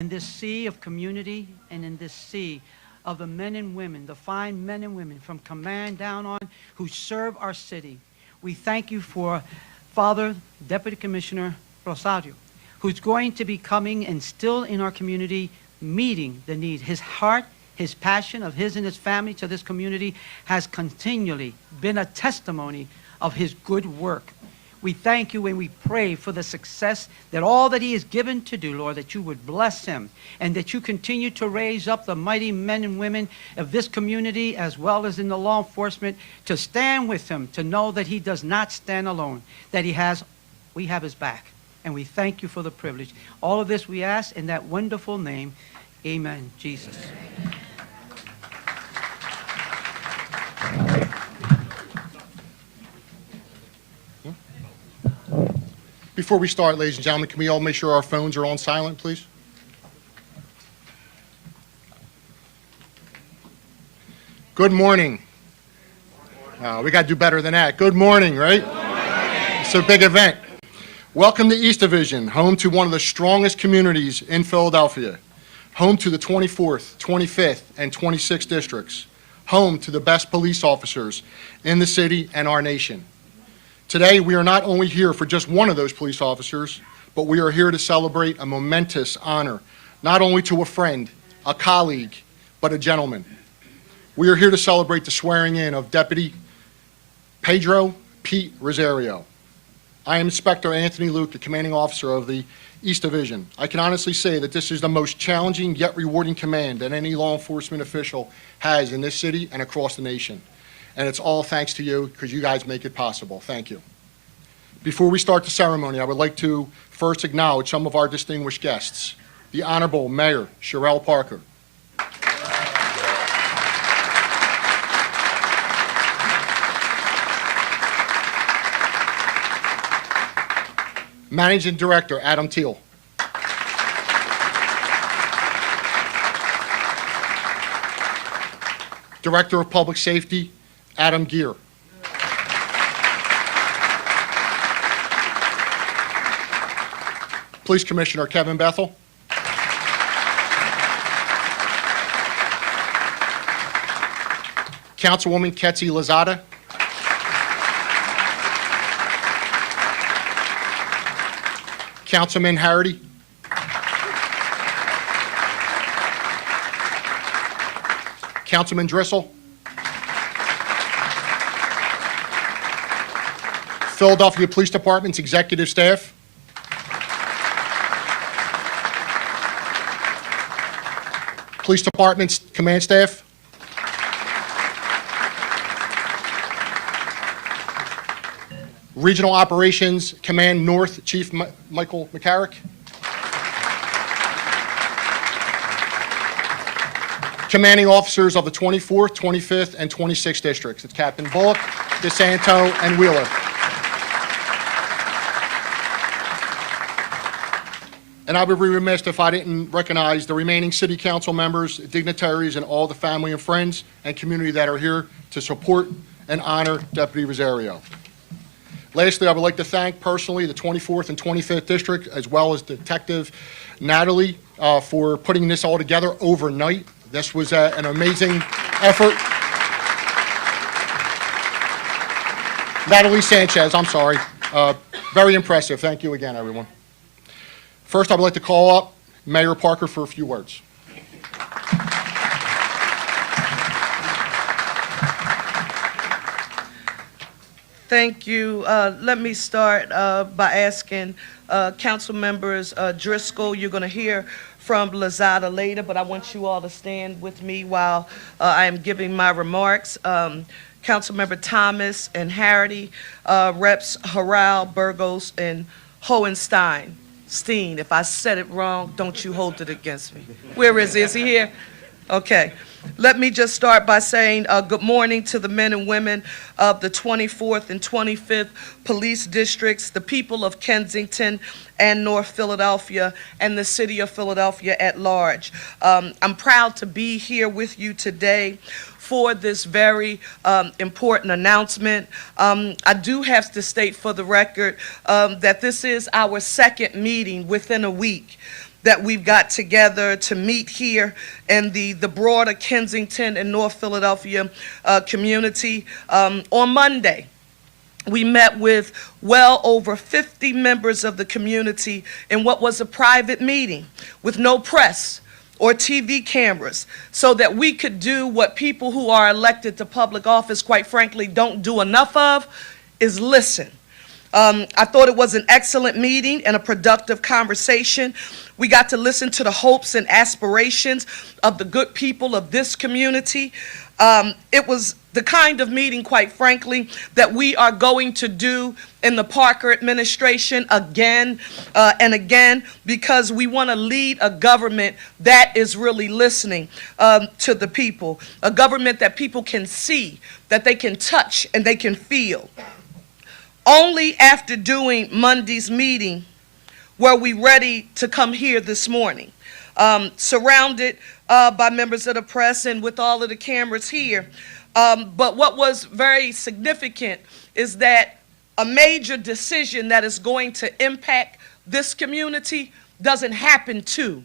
In this sea of community and in this sea of the men and women, the fine men and women from command down on who serve our city, we thank you for Father Deputy Commissioner Rosario, who's going to be coming and still in our community meeting the need. His heart, his passion of his and his family to this community has continually been a testimony of his good work. We thank you and we pray for the success that all that he is given to do, Lord, that you would bless him and that you continue to raise up the mighty men and women of this community as well as in the law enforcement to stand with him, to know that he does not stand alone, that we have his back. And we thank you for the privilege. All of this we ask in that wonderful name. Amen, Jesus. Before we start, ladies and gentlemen, can we all make sure our phones are on silent, please? Good morning. We got to do better than that. Good morning, right? Good morning. It's a big event. Welcome to East Division, home to one of the strongest communities in Philadelphia, home to the 24th, 25th, and 26th districts, home to the best police officers in the city and our nation. Today, we are not only here for just one of those police officers, but we are here to celebrate a momentous honor, not only to a friend, a colleague, but a gentleman. We are here to celebrate the swearing in of Deputy Pedro Pete Rosario. I am Inspector Anthony Luke, the commanding officer of the East Division. I can honestly say that this is the most challenging yet rewarding command that any law enforcement official has in this city and across the nation. And it's all thanks to you because you guys make it possible. Thank you. Before we start the ceremony, I would like to first acknowledge some of our distinguished guests. The Honorable Mayor Cherelle Parker. Managing Director Adam Teal. Director of Public Safety Adam Gear. Police Commissioner Kevin Bethel. Councilwoman Ketsi Lozada. Councilman Harity. Councilman Drissel. Philadelphia Police Department's executive staff. Police Department's command staff. Regional Operations Command North Chief Michael McCarrick. Commanding officers of the 24th, 25th, and 26th districts. It's Captain Bullock, DeSanto, and Wheeler. And I would be remiss if I didn't recognize the remaining city council members, dignitaries, and all the family and friends and community that are here to support and honor Deputy Rosario. Lastly, I would like to thank personally the 24th and 25th district, as well as Detective Natalie, for putting this all together overnight. This was an amazing effort. Natalie Sanchez, I'm sorry. Very impressive. Thank you again, everyone. First, I would like to call up Mayor Parker for a few words. Thank you. Let me start by asking council members Driscoll, you're going to hear from Lozada later, but I want you all to stand with me while I am giving my remarks. Councilmember Thomas and Harity, Reps Harrell, Burgos, and Hohenstein. Steen, if I said it wrong, don't you hold it against me. Where is he? Is he here? Okay. Let me just start by saying good morning to the men and women of the 24th and 25th police districts, the people of Kensington and North Philadelphia, and the city of Philadelphia at large. I'm proud to be here with you today for this very important announcement. I do have to state for the record that this is our second meeting within a week that we've got together to meet here in the broader Kensington and North Philadelphia community. On Monday, we met with well over 50 members of the community in what was a private meeting with no press or TV cameras, so that we could do what people who are elected to public office, quite frankly, don't do enough of, is listen. I thought it was an excellent meeting and a productive conversation. We got to listen to the hopes and aspirations of the good people of this community. It was the kind of meeting, quite frankly, that we are going to do in the Parker administration again and again, because we want to lead a government that is really listening to the people, a government that people can see, that they can touch, and they can feel. Only after doing Monday's meeting were we ready to come here this morning, surrounded by members of the press and with all of the cameras here. But what was very significant is that a major decision that is going to impact this community doesn't happen to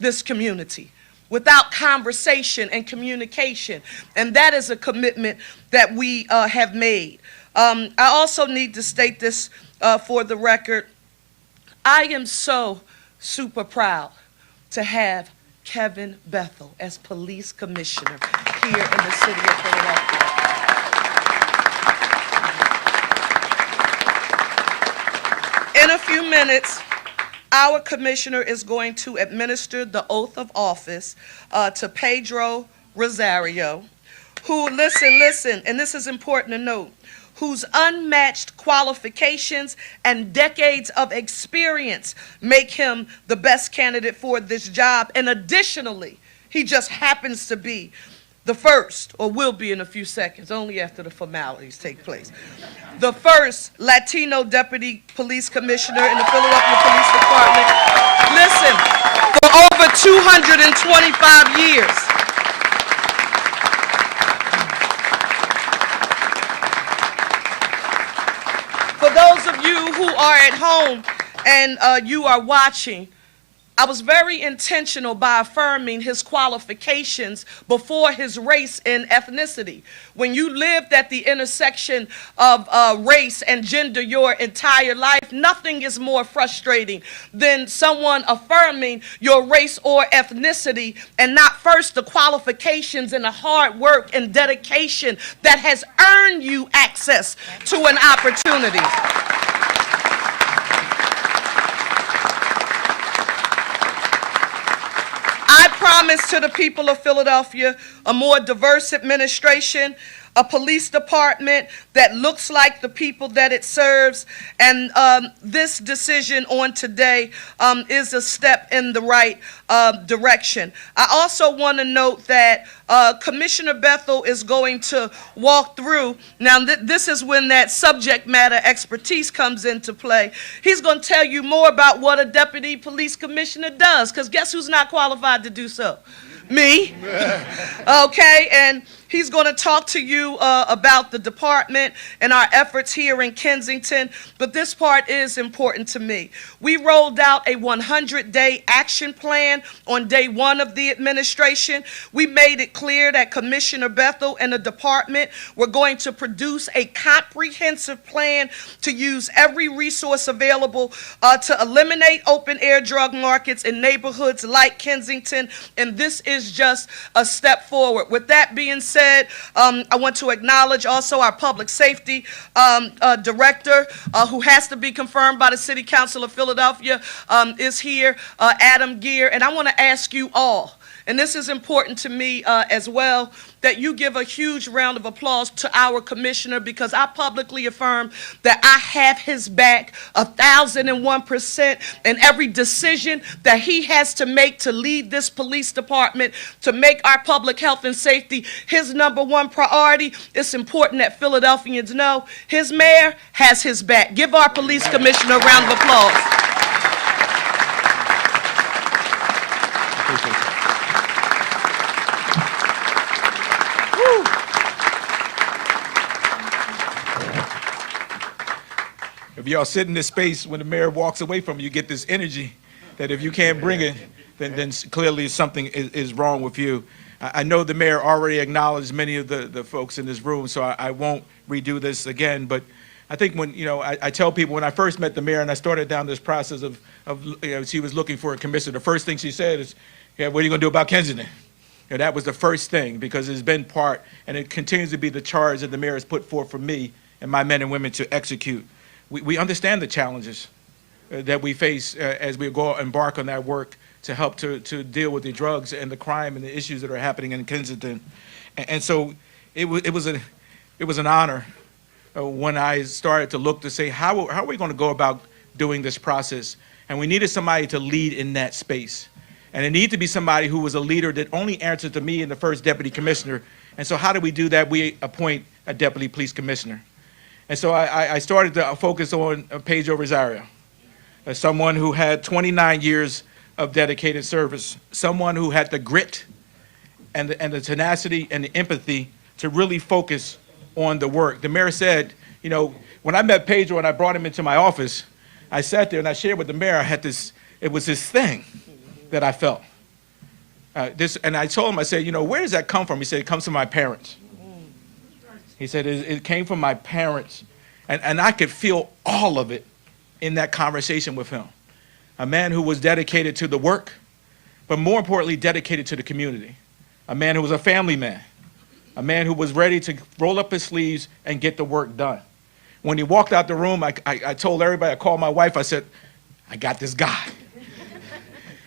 this community without conversation and communication. And that is a commitment that we have made. I also need to state this for the record. I am so super proud to have Kevin Bethel as police commissioner here in the city of Philadelphia. In a few minutes, our commissioner is going to administer the oath of office to Pedro Rosario, who, listen, and this is important to note, whose unmatched qualifications and decades of experience make him the best candidate for this job. And additionally, he just happens to be the first, or will be in a few seconds, only after the formalities take place, the first Latino deputy police commissioner in the Philadelphia Police Department. Listen, for over 225 years. For those of you who are at home and you are watching, I was very intentional by affirming his qualifications before his race and ethnicity. When you lived at the intersection of race and gender your entire life, nothing is more frustrating than someone affirming your race or ethnicity and not first the qualifications and the hard work and dedication that has earned you access to an opportunity. I promise to the people of Philadelphia a more diverse administration, a police department that looks like the people that it serves, and this decision on today is a step in the right direction. I also want to note that Commissioner Bethel is going to walk through. Now, this is when that subject matter expertise comes into play. He's going to tell you more about what a deputy police commissioner does, because guess who's not qualified to do so? Me. Okay, and he's going to talk to you about the department and our efforts here in Kensington, but this part is important to me. We rolled out a 100-day action plan on day one of the administration. We made it clear that Commissioner Bethel and the department were going to produce a comprehensive plan to use every resource available to eliminate open-air drug markets in neighborhoods like Kensington, and this is just a step forward. With that being said, I want to acknowledge also our public safety director, who has to be confirmed by the City Council of Philadelphia, is here, Adam Gear. And I want to ask you all, and this is important to me as well, that you give a huge round of applause to our commissioner, because I publicly affirm that I have his back 1,001% in every decision that he has to make to lead this police department, to make our public health and safety his #1 priority. It's important that Philadelphians know his mayor has his back. Give our police commissioner a round of applause. If y'all sit in this space, when the mayor walks away from you, you get this energy that if you can't bring it, then clearly something is wrong with you. I know the mayor already acknowledged many of the folks in this room, so I won't redo this again. But I think when, I tell people when I first met the mayor and I started down this process of she was looking for a commissioner, the first thing she said is, yeah, what are you going to do about Kensington? That was the first thing, because it's been part, and it continues to be the charge that the mayor has put forth for me and my men and women to execute. We understand the challenges that we face as we go embark on that work to help to deal with the drugs and the crime and the issues that are happening in Kensington. And so it was an honor when I started to look to say, how are we going to go about doing this process? And we needed somebody to lead in that space. And it needed to be somebody who was a leader that only answered to me and the first deputy commissioner. And so how do we do that? We appoint a deputy police commissioner. And so I started to focus on Pedro Rosario, as someone who had 29 years of dedicated service, someone who had the grit and the tenacity and the empathy to really focus on the work. The mayor said, when I met Pedro and I brought him into my office, I sat there and I shared with the mayor, it was this thing that I felt. And I told him, I said, where does that come from? He said, it comes from my parents. He said, it came from my parents. And I could feel all of it in that conversation with him. A man who was dedicated to the work, but more importantly, dedicated to the community. A man who was a family man. A man who was ready to roll up his sleeves and get the work done. When he walked out the room, I told everybody, I called my wife, I said, I got this guy.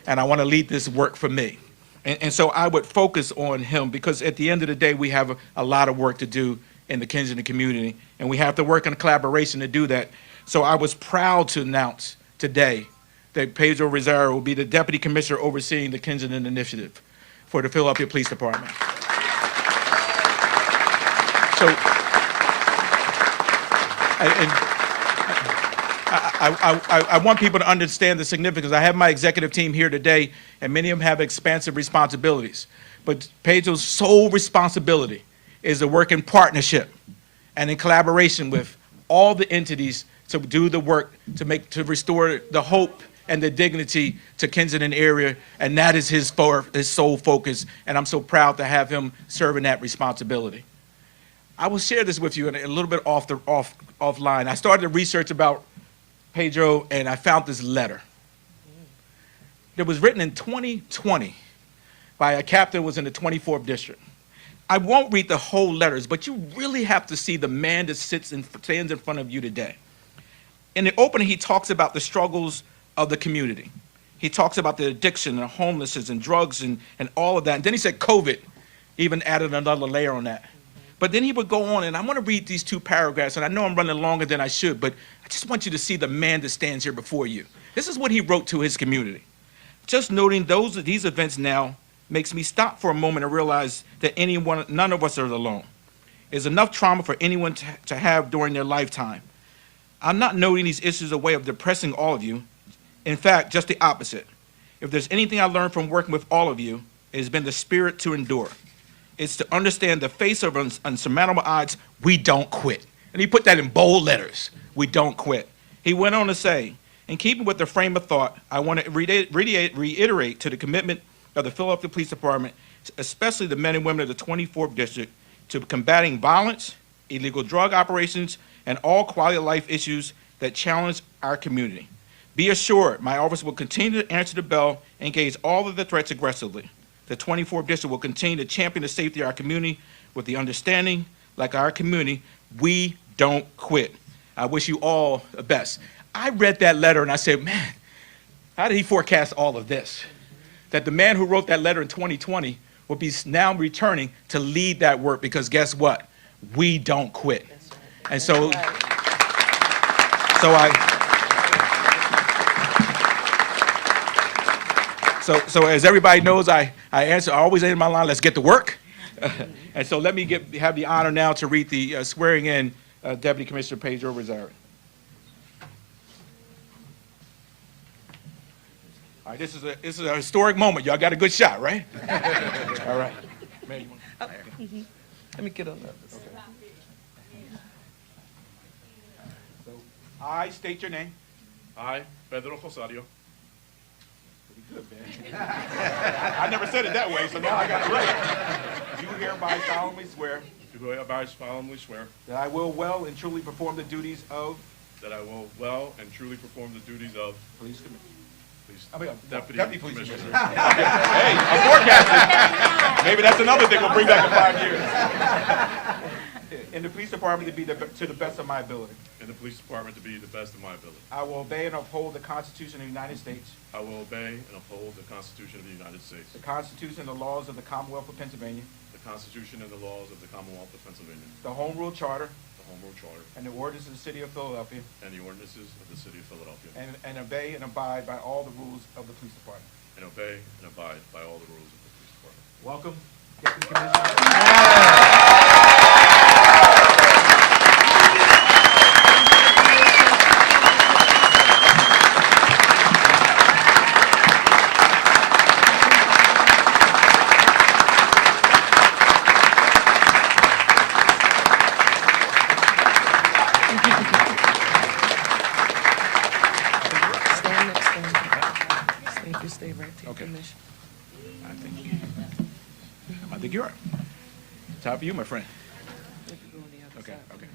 And I want to lead this work for me. And so I would focus on him, because at the end of the day, we have a lot of work to do in the Kensington community, and we have to work in collaboration to do that. So I was proud to announce today that Pedro Rosario will be the Deputy Commissioner overseeing the Kensington Initiative for the Philadelphia Police Department. So, I want people to understand the significance. I have my executive team here today, and many of them have expansive responsibilities. But Pedro's sole responsibility is to work in partnership and in collaboration with all the entities to do the work to restore the hope and the dignity to Kensington area, and that is his sole focus, and I'm so proud to have him serving that responsibility. I will share this with you a little bit offline. I started to research about Pedro, and I found this letter. It was written in 2020 by a captain who was in the 24th district. I won't read the whole letters, but you really have to see the man that stands in front of you today. In the opening, he talks about the struggles of the community. He talks about the addiction and homelessness and drugs and all of that. And then he said COVID even added another layer on that. But then he would go on, and I want to read these two paragraphs, and I know I'm running longer than I should, but I just want you to see the man that stands here before you. This is what he wrote to his community. Just noting these events now makes me stop for a moment and realize that none of us are alone. There's enough trauma for anyone to have during their lifetime. I'm not noting these issues as a way of depressing all of you. In fact, just the opposite. If there's anything I learned from working with all of you, it has been the spirit to endure. It's to understand the face of unsurmountable odds, we don't quit. And he put that in bold letters, we don't quit. He went on to say, in keeping with the frame of thought, I want to reiterate to the commitment of the Philadelphia Police Department, especially the men and women of the 24th District, to combating violence, illegal drug operations, and all quality of life issues that challenge our community. Be assured, my office will continue to answer the bell and engage all of the threats aggressively. The 24th District will continue to champion the safety of our community with the understanding, like our community, we don't quit. I wish you all the best. I read that letter and I said, man, how did he forecast all of this? That the man who wrote that letter in 2020 will be now returning to lead that work, because guess what? We don't quit. And so as everybody knows, I always end my line, let's get to work. And so let me have the honor now to read the swearing in Deputy Commissioner Pedro Rosario. All right, this is a historic moment. Y'all got a good shot, right? All right. Man, you want Let me get on that. So, I state your name. I, Pedro Rosario, I never said it that way, so now I got it right. Do hereby solemnly swear Do hereby solemnly swear that I will well and truly perform the duties of that I will well and truly perform the duties of police commissioner. Deputy Police Commissioner. Commissioner. Hey, I'm forecasting. Maybe that's another thing we'll bring back in 5 years. In the police department to be to the best of my ability. In the police department to be the best of my ability. I will obey and uphold the Constitution of the United States, I will obey and uphold the Constitution of the United States, the Constitution and the laws of the Commonwealth of Pennsylvania, the Constitution and the laws of the Commonwealth of Pennsylvania, the Home Rule Charter, the Home Rule Charter, and the ordinances of the City of Philadelphia, and the ordinances of the City of Philadelphia, and obey and abide by all the rules of the police department. and obey and abide by all the rules of the police department. Welcome, Deputy Commissioner. Stand next to him. If you stay right there, Okay. Commissioner. I think you're. Top of you, my friend. If you go on the other Okay, side, okay.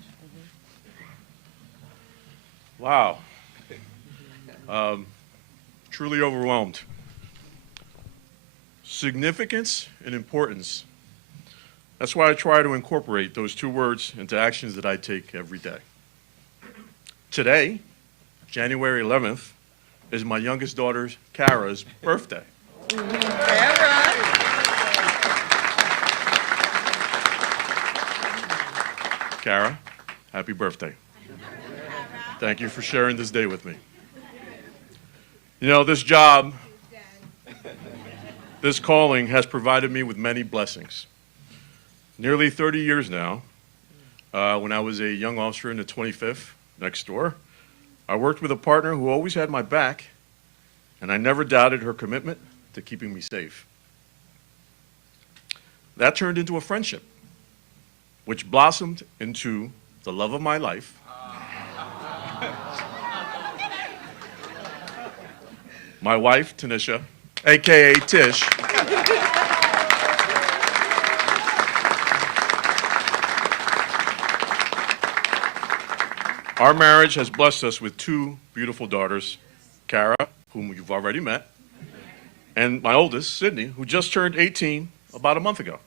Commissioner. Wow. Truly overwhelmed. Significance and importance. That's why I try to incorporate those two words into actions that I take every day. Today, January 11th, is my youngest daughter's, Kara's, birthday. Kara, happy birthday. Thank you for sharing this day with me. You know, this job, this calling has provided me with many blessings. Nearly 30 years now, when I was a young officer in the 25th next door, I worked with a partner who always had my back, and I never doubted her commitment to keeping me safe. That turned into a friendship, which blossomed into the love of my life. My wife, Tanisha, AKA Tish. Our marriage has blessed us with two beautiful daughters, Kara, whom you've already met, and my oldest, Sydney, who just turned 18 about a month ago.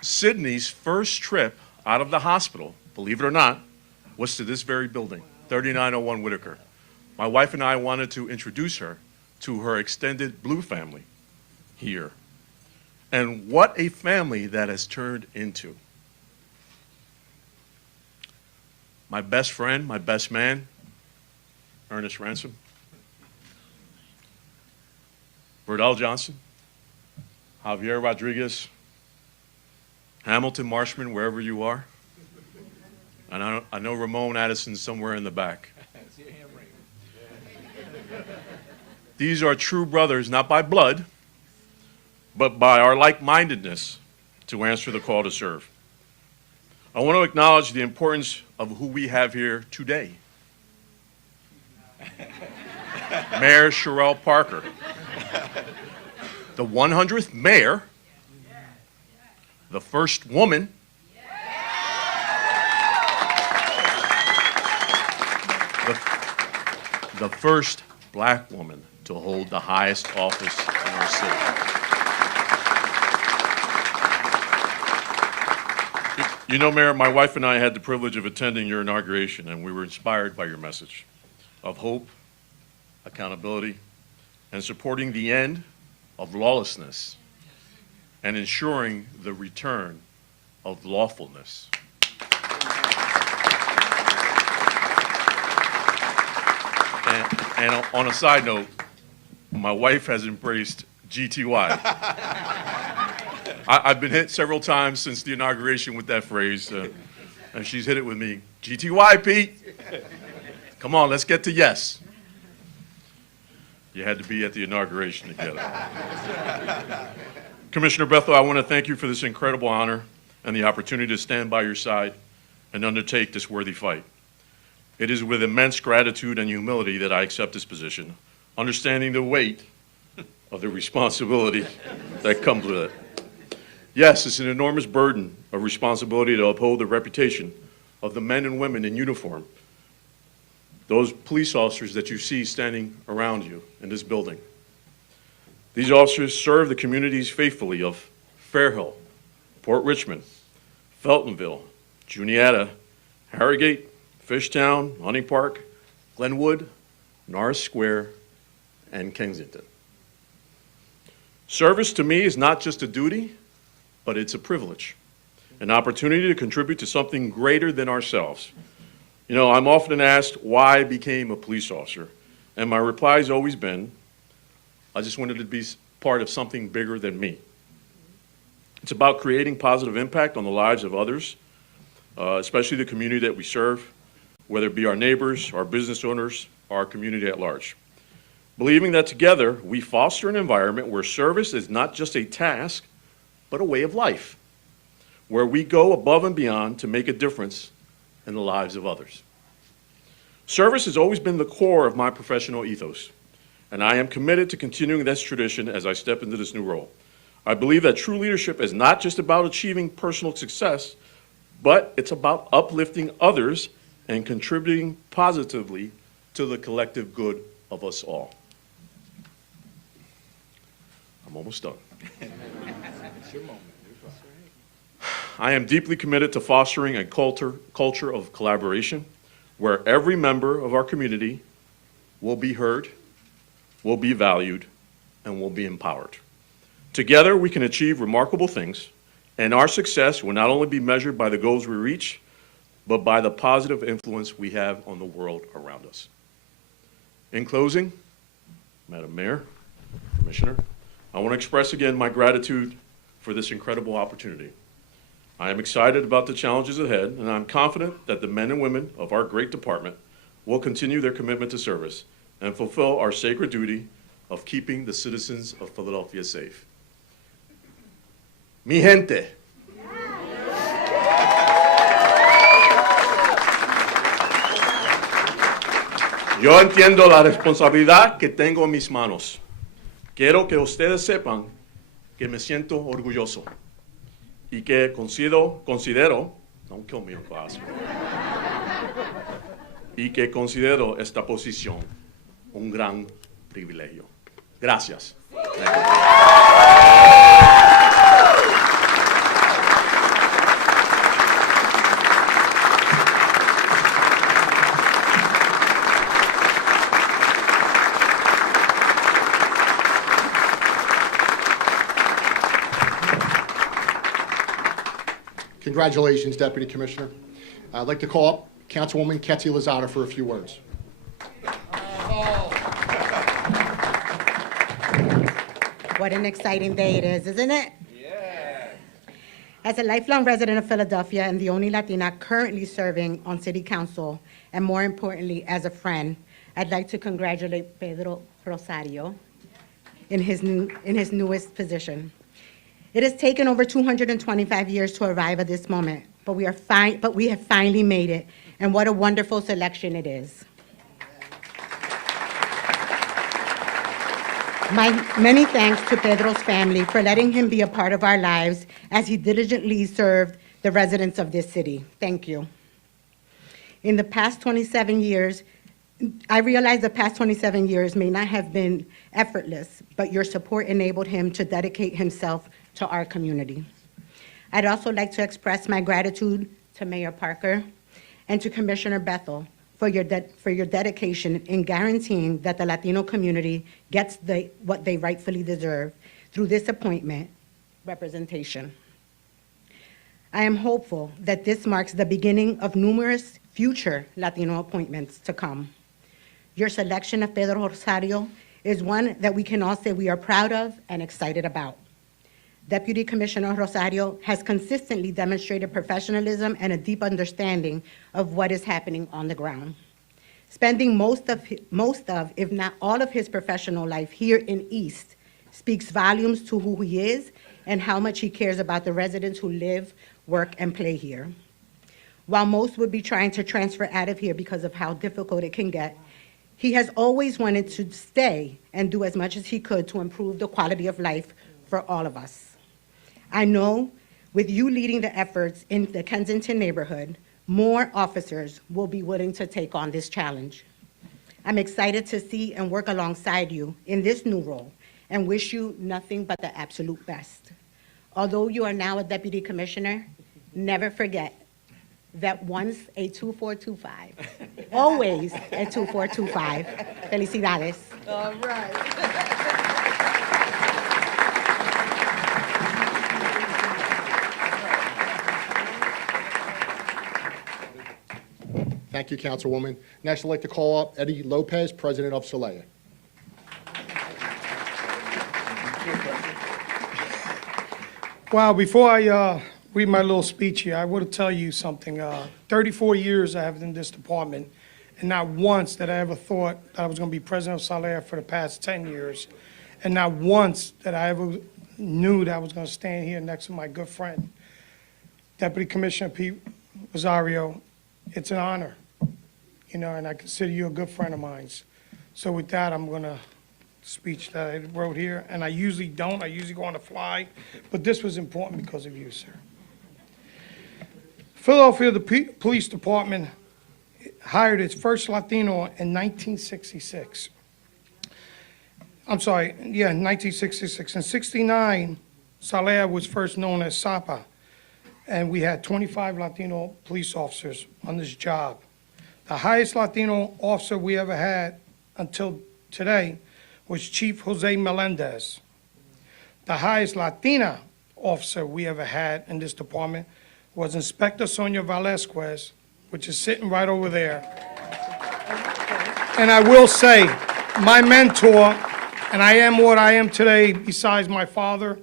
Sydney's first trip out of the hospital, believe it or not, was to this very building, 3901 Whitaker. My wife and I wanted to introduce her to her extended Blue family here. And what a family that has turned into. My best friend, my best man, Ernest Ransom. Verdell Johnson, Javier Rodriguez, Hamilton Marshman, wherever you are. And I know Ramon Addison's somewhere in the back. These are true brothers, not by blood, but by our like-mindedness to answer the call to serve. I want to acknowledge the importance of who we have here today. Mayor Cherelle Parker, the 100th mayor, the first woman, the first black woman to hold the highest office in our city. You know, Mayor, my wife and I had the privilege of attending your inauguration, and we were inspired by your message of hope, accountability, and supporting the end of lawlessness and ensuring the return of lawfulness. And on a side note, my wife has embraced GTY. I've been hit several times since the inauguration with that phrase, and she's hit it with me. GTY, Pete. Come on, let's get to yes. You had to be at the inauguration together. Commissioner Bethel, I want to thank you for this incredible honor and the opportunity to stand by your side and undertake this worthy fight. It is with immense gratitude and humility that I accept this position, understanding the weight of the responsibility that comes with it. Yes, it's an enormous burden of responsibility to uphold the reputation of the men and women in uniform, those police officers that you see standing around you in this building. These officers serve the communities faithfully of Fairhill, Port Richmond, Feltonville, Juniata, Harrogate, Fishtown, Hunting Park, Glenwood, Norris Square, and Kensington. Service to me is not just a duty, but it's a privilege, an opportunity to contribute to something greater than ourselves. You know, I'm often asked why I became a police officer, and my reply has always been, I just wanted to be part of something bigger than me. It's about creating positive impact on the lives of others, especially the community that we serve, whether it be our neighbors, our business owners, or our community at large. Believing that together, we foster an environment where service is not just a task, but a way of life, where we go above and beyond to make a difference in the lives of others. Service has always been the core of my professional ethos, and I am committed to continuing this tradition as I step into this new role. I believe that true leadership is not just about achieving personal success, but it's about uplifting others and contributing positively to the collective good of us all. I'm almost done. I am deeply committed to fostering a culture of collaboration where every member of our community will be heard, will be valued, and will be empowered. Together, we can achieve remarkable things, and our success will not only be measured by the goals we reach, but by the positive influence we have on the world around us. In closing, Madam Mayor, Commissioner, I want to express again my gratitude for this incredible opportunity. I am excited about the challenges ahead, and I'm confident that the men and women of our great department will continue their commitment to service and fulfill our sacred duty of keeping the citizens of Philadelphia safe. Mi gente. Yo entiendo la responsabilidad que tengo en mis manos. Quiero que ustedes sepan que me siento orgulloso y que considero, don't kill me in class, y que considero esta posición un gran privilegio. Gracias. Congratulations, Deputy Commissioner. I'd like to call up Councilwoman Ketty Lozada for a few words. What an exciting day it is, isn't it? Yeah. As a lifelong resident of Philadelphia and the only Latina currently serving on City Council, and more importantly, as a friend, I'd like to congratulate Pedro Rosario in his newest position. It has taken over 225 years to arrive at this moment, but we have finally made it, and what a wonderful selection it is. My many thanks to Pedro's family for letting him be a part of our lives as he diligently served the residents of this city. Thank you. In the past 27 years, I realize the past 27 years may not have been effortless, but your support enabled him to dedicate himself to our community. I'd also like to express my gratitude to Mayor Parker and to Commissioner Bethel for your dedication in guaranteeing that the Latino community gets what they rightfully deserve through this appointment representation. I am hopeful that this marks the beginning of numerous future Latino appointments to come. Your selection of Pedro Rosario is one that we can all say we are proud of and excited about. Deputy Commissioner Rosario has consistently demonstrated professionalism and a deep understanding of what is happening on the ground. Spending most of, if not all of his professional life here in East speaks volumes to who he is and how much he cares about the residents who live, work, and play here. While most would be trying to transfer out of here because of how difficult it can get, he has always wanted to stay and do as much as he could to improve the quality of life for all of us. I know with you leading the efforts in the Kensington neighborhood, more officers will be willing to take on this challenge. I'm excited to see and work alongside you in this new role and wish you nothing but the absolute best. Although you are now a deputy commissioner, never forget that once a 2425, always a 2425. Felicidades. All right. Thank you, Councilwoman. Next, I'd like to call up Eddie Lopez, President of Sala. Wow, before I read my little speech here, I want to tell you something. 34 years I have in this department, and not once that I ever thought that I was going to be president of Sala for the past 10 years, and not once that I ever knew that I was going to stand here next to my good friend, Deputy Commissioner Pete Rosario. It's an honor, you know, and I consider you a good friend of mine. So with that, I'm going to speech that I wrote here, and I usually don't. I usually go on the fly, but this was important because of you, sir. Philadelphia, the police department hired its first Latino in 1966. I'm sorry, yeah, 1966. In 69, Sala was first known as Sapa, and we had 25 Latino police officers on this job. The highest Latino officer we ever had until today was Chief Jose Melendez. The highest Latina officer we ever had in this department was Inspector Sonia Velasquez, which is sitting right over there. And I will say, my mentor, and I am what I am today besides my father,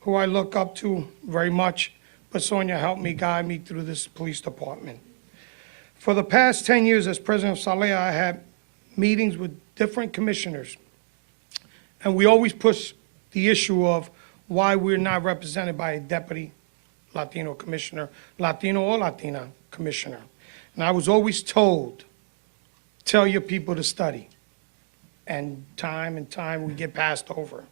who I look up to very much, but Sonia helped me, guide me through this police department. For the past 10 years as president of Sala, I had meetings with different commissioners, and we always push the issue of why we're not represented by a deputy Latino commissioner, Latino or Latina commissioner. And I was always told, tell your people to study. And time we get passed over.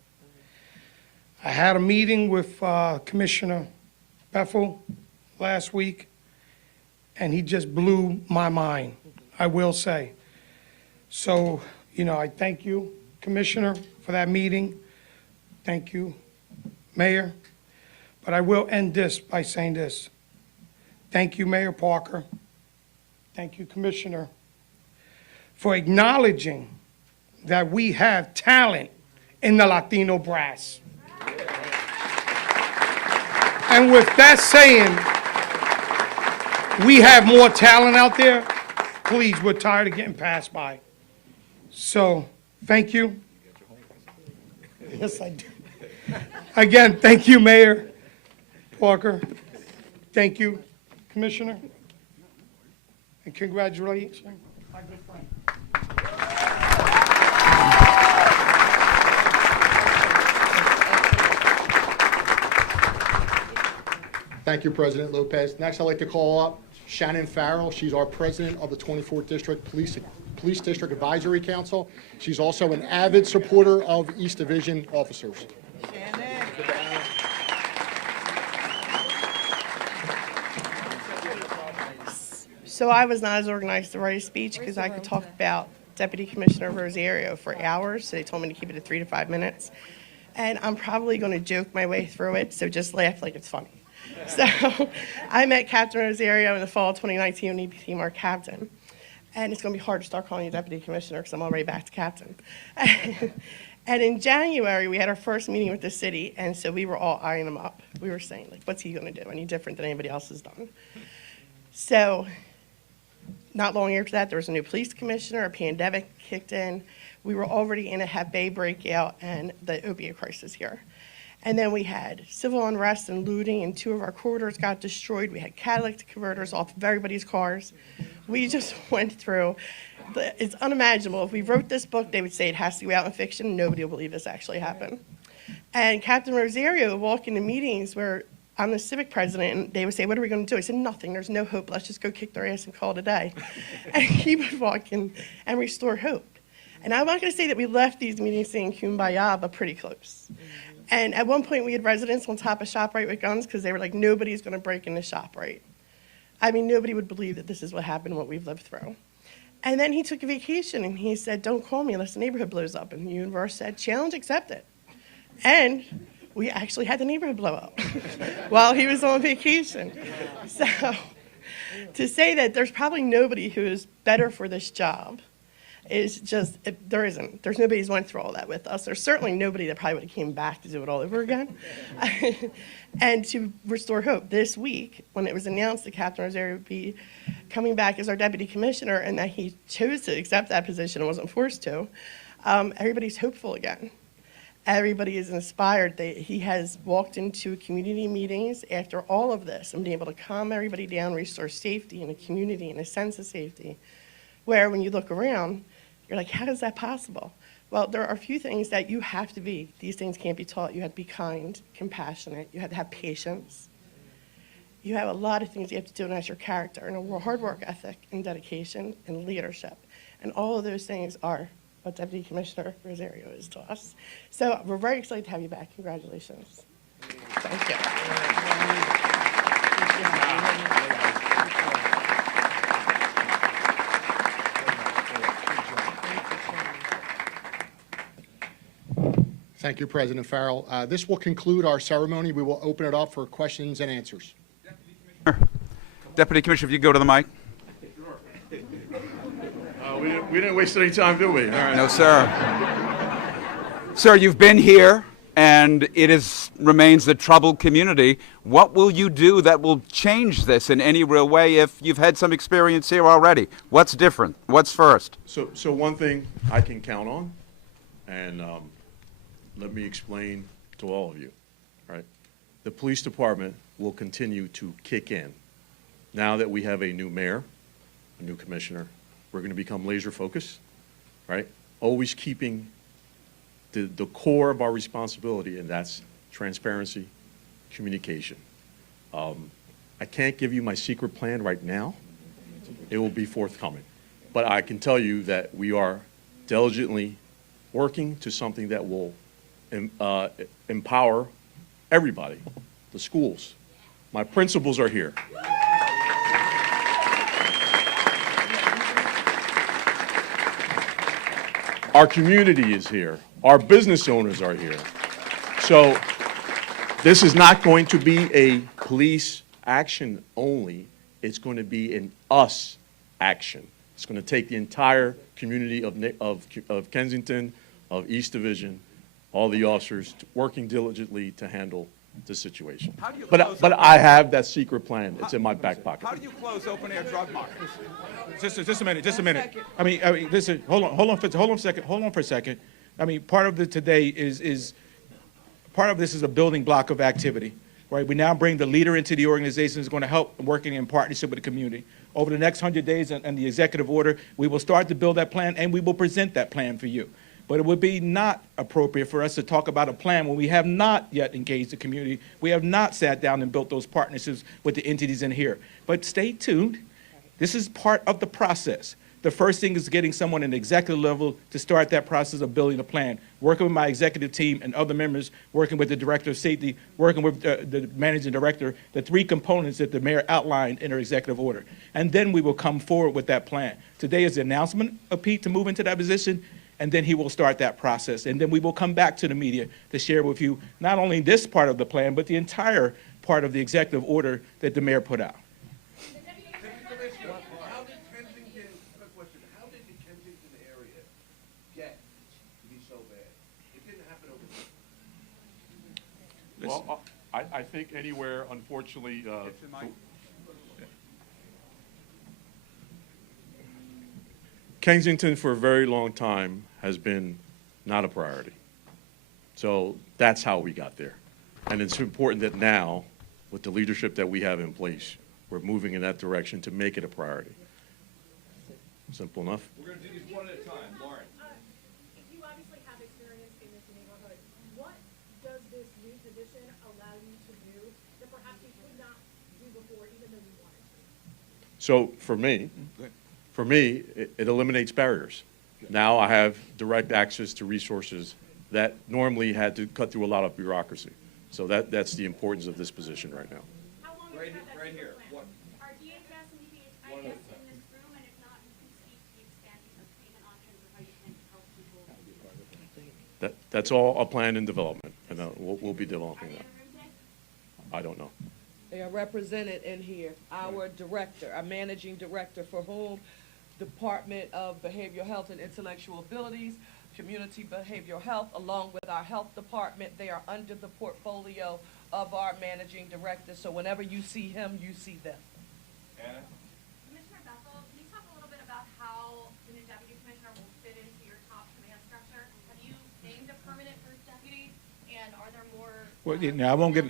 I had a meeting with Commissioner Bethel last week, and he just blew my mind, I will say. So, you know, I thank you, Commissioner, for that meeting. Thank you, Mayor. But I will end this by saying this. Thank you, Mayor Parker. Thank you, Commissioner, for acknowledging that we have talent in the Latino brass. And with that saying, we have more talent out there. Please, we're tired of getting passed by. So, thank you. Yes, I do. Again, thank you, Mayor Parker. Thank you, Commissioner. And congratulations, my good friend. Thank you, President Lopez. Next, I'd like to call up Shannon Farrell. She's our president of the 24th District Police District Advisory Council. She's also an avid supporter of East Division officers. So I was not as organized to write a speech because I could talk about Deputy Commissioner Rosario for hours. So they told me to keep it at 3 to 5 minutes. And I'm probably going to joke my way through it, so just laugh like it's funny. So I met Captain Rosario in the fall of 2019 when he became our captain. And it's going to be hard to start calling you Deputy Commissioner because I'm already back to captain. And in January, we had our first meeting with the city, and so we were all eyeing him up. We were saying, like, what's he going to do? Any different than anybody else has done? So not long after that, there was a new police commissioner, a pandemic kicked in. We were already in a Hep A breakout and the opiate crisis here. And then we had civil unrest and looting, and 2 of our corridors got destroyed. We had catalytic converters off of everybody's cars. We just went through. It's unimaginable. If we wrote this book, they would say it has to go out in fiction. Nobody will believe this actually happened. And Captain Rosario would walk into meetings where I'm the civic president, and they would say, what are we going to do? I said, nothing. There's no hope. Let's just go kick their ass and call it a day. And he would walk in and restore hope. And I'm not going to say that we left these meetings saying kumbaya, but pretty close. And at one point, we had residents on top of ShopRite with guns because they were like, nobody's going to break into ShopRite. I mean, nobody would believe that this is what happened, what we've lived through. And then he took a vacation, and he said, don't call me unless the neighborhood blows up. And the universe said, challenge accepted. And we actually had the neighborhood blow up while he was on vacation. So to say that there's probably nobody who is better for this job is just, there isn't. There's nobody who's went through all that with us. There's certainly nobody that probably would have came back to do it all over again. And to restore hope, this week, when it was announced that Captain Rosario would be coming back as our deputy commissioner and that he chose to accept that position and wasn't forced to, everybody's hopeful again. Everybody is inspired. He has walked into community meetings after all of this and been able to calm everybody down, restore safety in a community and a sense of safety, where when you look around, you're like, how is that possible? Well, there are a few things that you have to be. These things can't be taught. You have to be kind, compassionate. You have to have patience. You have a lot of things you have to do, and that's your character, and a hard work ethic, and dedication, and leadership. And all of those things are what Deputy Commissioner Rosario is to us. So we're very excited to have you back. Congratulations. Thank you. Thank you, President Farrell. This will conclude our ceremony. We will open it up for questions and answers. Deputy Commissioner, if you go to the mic. We didn't waste any time, did we? All right. No, sir. Sir, you've been here, and it remains a troubled community. What will you do that will change this in any real way if you've had some experience here already? What's different? What's first? So one thing I can count on, and let me explain to all of you, right? The police department will continue to kick in. Now that we have a new mayor, a new commissioner, we're going to become laser focused, right? Always keeping the core of our responsibility, and that's transparency, communication. I can't give you my secret plan right now. It will be forthcoming. But I can tell you that we are diligently working to something that will empower everybody, the schools. My principals are here. Our community is here. Our business owners are here. So this is not going to be a police action only. It's going to be an us action. It's going to take the entire community of Kensington, of East Division, all the officers working diligently to handle the situation. But I have that secret plan. It's in my back pocket. How do you close open-air drug markets? Just a minute. I mean, listen. Hold on for a second. I mean, part of today is part of this is a building block of activity, right? We now bring the leader into the organization who's going to help working in partnership with the community. Over the next 100 days and the executive order, we will start to build that plan, and we will present that plan for you. But it would be not appropriate for us to talk about a plan when we have not yet engaged the community. We have not sat down and built those partnerships with the entities in here. But stay tuned. This is part of the process. The first thing is getting someone at the executive level to start that process of building a plan, working with my executive team and other members, working with the director of safety, working with the managing director, the three components that the mayor outlined in her executive order. And then we will come forward with that plan. Today is the announcement of Pete to move into that position, and then he will start that process. And then we will come back to the media to share with you not only this part of the plan, but the entire part of the executive order that the mayor put out. Well, I think anywhere, unfortunately, Kensington for a very long time has been not a priority. So that's how we got there. And it's important that now, with the leadership that we have in place, we're moving in that direction to make it a priority. Simple enough. We're going to do these one at a time. Lauren. You obviously have experience in this neighborhood. What does this new position allow you to do that perhaps So for me, it eliminates barriers. Now I have direct access to resources that normally had to cut through a lot of bureaucracy. So that's the importance of this position right now. How long do you have that secret plan? Are DHS and DHIS in this room, and if not, who can speak to the expanding of payment options or how you can help people? That's all a plan in development, and we'll be developing that. I don't know. They are represented in here. Our director, our managing director for whom Department of Behavioral Health and Intellectual Abilities, Community Behavioral Health, along with our health department, they are under the portfolio of our managing director. So whenever you see him, you see them. Commissioner Bethel, can you talk a little bit about how the new deputy commissioner will fit into your top command structure? Have you named a permanent first deputy, and are there more? Well, I won't get,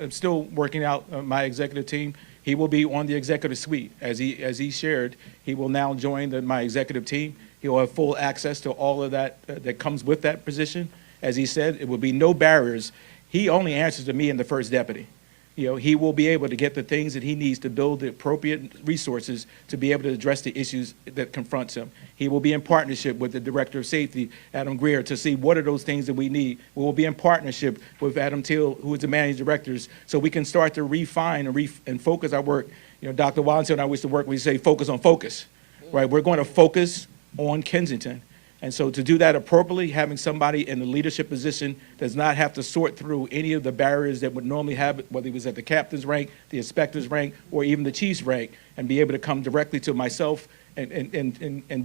I'm still working out my executive team. He will be on the executive suite. As he shared, he will now join my executive team. He will have full access to all of that that comes with that position. As he said, it will be no barriers. He only answers to me and the first deputy. He will be able to get the things that he needs to build the appropriate resources to be able to address the issues that confronts him. He will be in partnership with the Director of Safety, Adam Greer, to see what are those things that we need. We will be in partnership with Adam Till, who is the managing directors, so we can start to refine and focus our work. Dr. Watson and I wish to work, we say focus on focus, right? We're going to focus on Kensington. And so to do that appropriately, having somebody in the leadership position does not have to sort through any of the barriers that would normally have, whether he was at the captain's rank, the inspector's rank, or even the chief's rank, and be able to come directly to myself and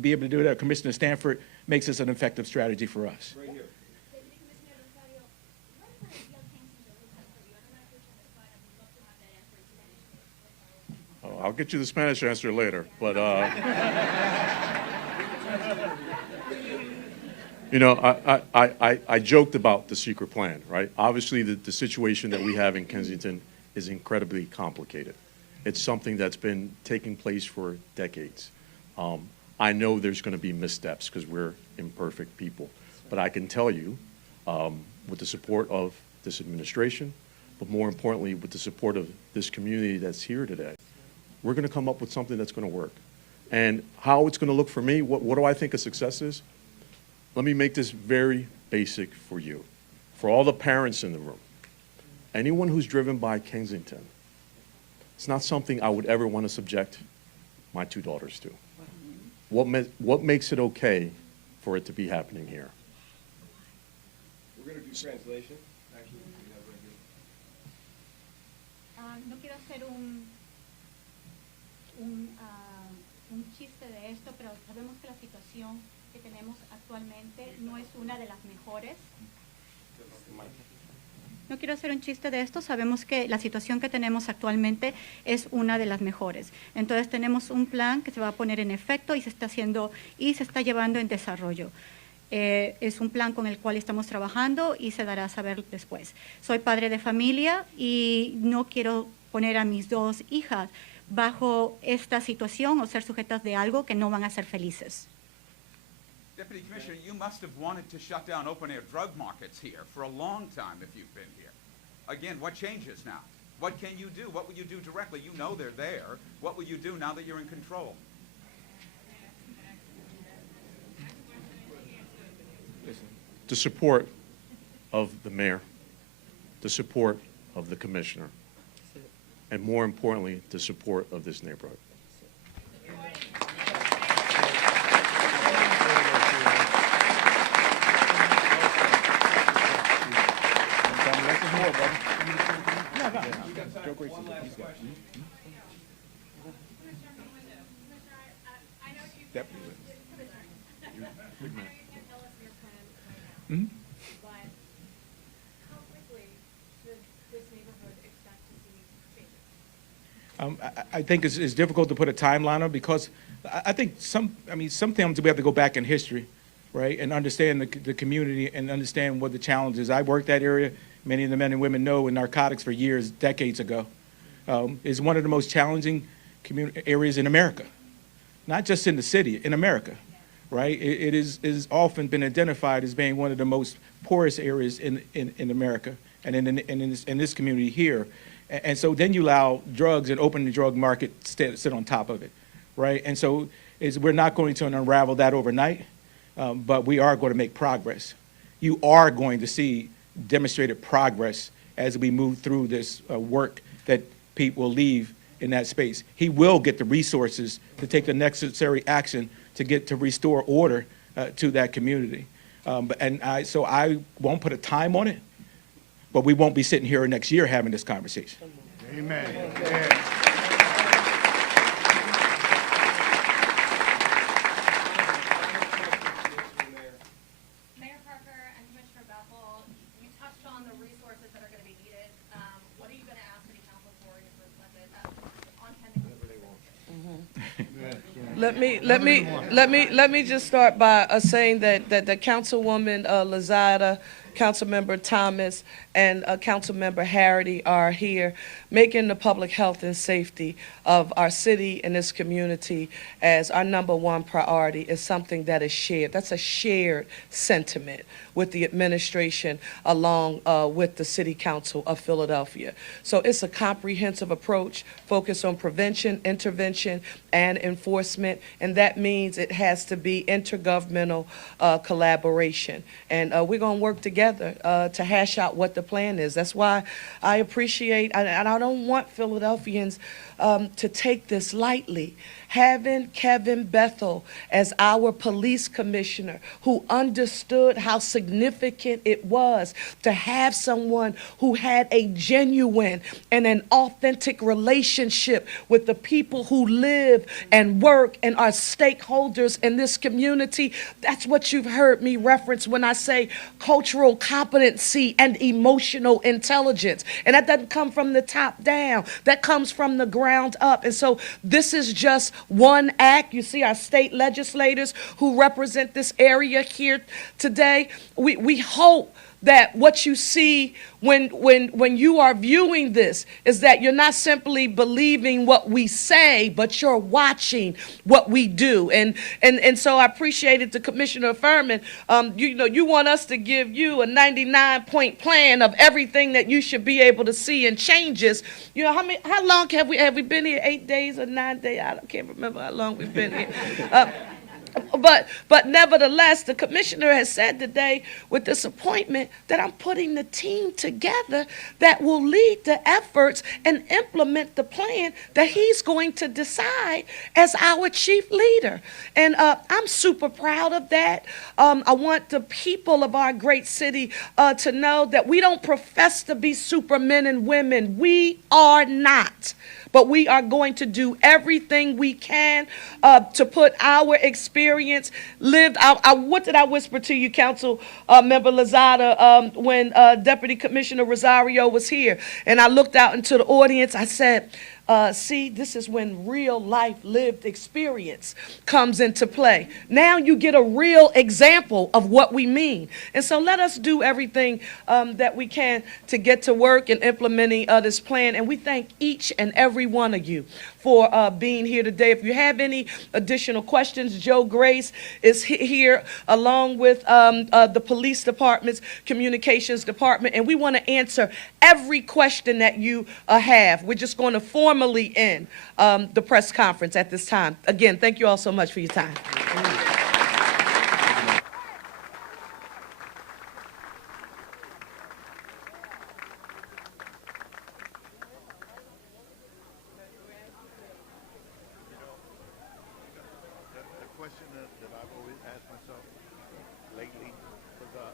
be able to do that. Commissioner Stanford makes this an effective strategy for us. Deputy Commissioner Rosario, what is the ideal Kensington looks like for you? I don't know if you're satisfied. I would love to have that answer in Spanish. I'll get you the Spanish answer later, but I joked about the secret plan, right? Obviously, the situation that we have in Kensington is incredibly complicated. It's something that's been taking place for decades. I know there's going to be missteps because we're imperfect people, but I can tell you, with the support of this administration, but more importantly, with the support of this community that's here today, we're going to come up with something that's going to work. And how it's going to look for me, what do I think a success is? Let me make this very basic for you. For all the parents in the room, anyone who's driven by Kensington, it's not something I would ever want to subject my two daughters to. What makes it okay for it to be happening here? We're going to do translation. Actually, No quiero hacer un chiste de esto, pero sabemos que la situación que tenemos actualmente no es una de las mejores. No quiero hacer un chiste de esto, sabemos que la situación que tenemos actualmente es una de las mejores. Entonces tenemos un plan que se va a poner en efecto y se está haciendo y se está llevando en desarrollo. Es un plan con el cual estamos trabajando y se dará a saber después. Soy padre de familia y no quiero poner a mis dos hijas bajo esta situación o ser sujetas de algo que no van a ser felices. Deputy Commissioner, you must have wanted to shut down open-air drug markets here for a long time if you've been here. Again, what changes now? What can you do? What will you do directly? You know they're there. What will you do now that you're in control? The support of the mayor, the support of the commissioner, and more importantly, the support of this neighborhood. I think it's difficult to put a timeline on because I think sometimes we have to go back in history, right, and understand the community and understand what the challenge is. I worked that area. Many of the men and women know in narcotics for years, decades ago. It's one of the most challenging areas in America, not just in the city, in America, right? It is often been identified as being one of the most poorest areas in America and in this community here. And so then you allow drugs and open the drug market sit on top of it, right? And so we're not going to unravel that overnight, but we are going to make progress. You are going to see demonstrated progress as we move through this work that Pete will leave in that space. He will get the resources to take the necessary action to restore order to that community. So I won't put a time on it, but we won't be sitting here next year having this conversation. Amen. Mayor Parker and Commissioner Bethel, you touched on the resources that are going to be needed. What are you going to ask City Council for in your first budget on pending? Let me just start by saying that the Councilwoman Lozada, Councilmember Thomas, and Councilmember Harity are here, making the public health and safety of our city and this community as our #1 priority is something that is shared. That's a shared sentiment with the administration along with the City Council of Philadelphia. So it's a comprehensive approach focused on prevention, intervention, and enforcement, and that means it has to be intergovernmental collaboration. And we're going to work together to hash out what the plan is. That's why I appreciate, and I don't want Philadelphians to take this lightly. Having Kevin Bethel as our police commissioner who understood how significant it was to have someone who had a genuine and an authentic relationship with the people who live and work and are stakeholders in this community. That's what you've heard me reference when I say cultural competency and emotional intelligence. And that doesn't come from the top down. That comes from the ground up. And so this is just one act. You see our state legislators who represent this area here today. We hope that what you see when you are viewing this is that you're not simply believing what we say, but you're watching what we do. And so I appreciated the commissioner affirming, you want us to give you a 99-point plan of everything that you should be able to see and changes. You know, how long have we been here? 8 days or 9 days? I can't remember how long we've been here. But nevertheless, the commissioner has said today with this appointment that I'm putting the team together that will lead the efforts and implement the plan that he's going to decide as our chief leader. And I'm super proud of that. I want the people of our great city to know that we don't profess to be supermen and women. We are not. But we are going to do everything we can to put our experience lived out. What did I whisper to you, Council Member Lozada, when Deputy Commissioner Rosario was here? And I looked out into the audience. I said, see, this is when real life lived experience comes into play. Now you get a real example of what we mean. And so let us do everything that we can to get to work in implementing this plan. And we thank each and every one of you for being here today. If you have any additional questions, Joe Grace is here along with the police department's communications department. And we want to answer every question that you have. We're just going to formally end the press conference at this time. Again, thank you all so much for your time. The question that I've always asked myself lately was, how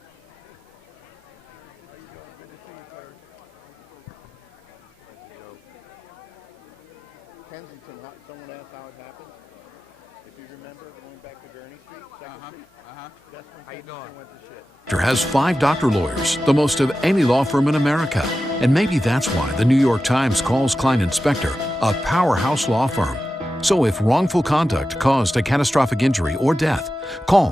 you doing? Good to see you, sir. That's a joke. Kensington, someone asked how it happened. If you remember, going back to Gurney Street, Second Street, that's when Kensington went to shit. Has 5 doctor lawyers, the most of any law firm in America. And maybe that's why the New York Times calls Klein Inspector a powerhouse law firm. So if wrongful conduct caused a catastrophic injury or death, call